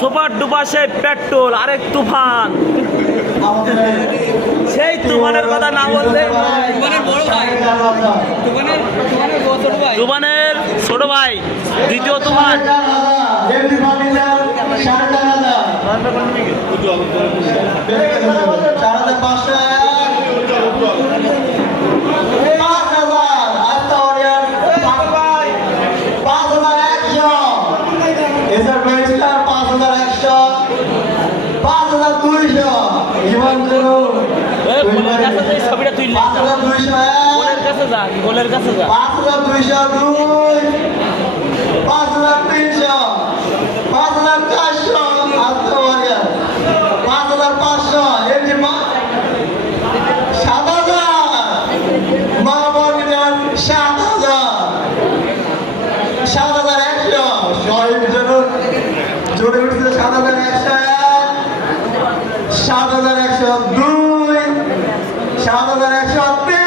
Super duper সেই petrol আরেক তুফান, সেই তুফানের কথা না বললে তুফানের ছোট ভাই দ্বিতীয় তুফান। ছবিটা তুই গোলের কাছে যা 5,202 5,300 5,400 5,500 এটি 7,000 মানবনির 7,100 শহীদ জরুর জোরে উঠছে 7,101 7,102 7,103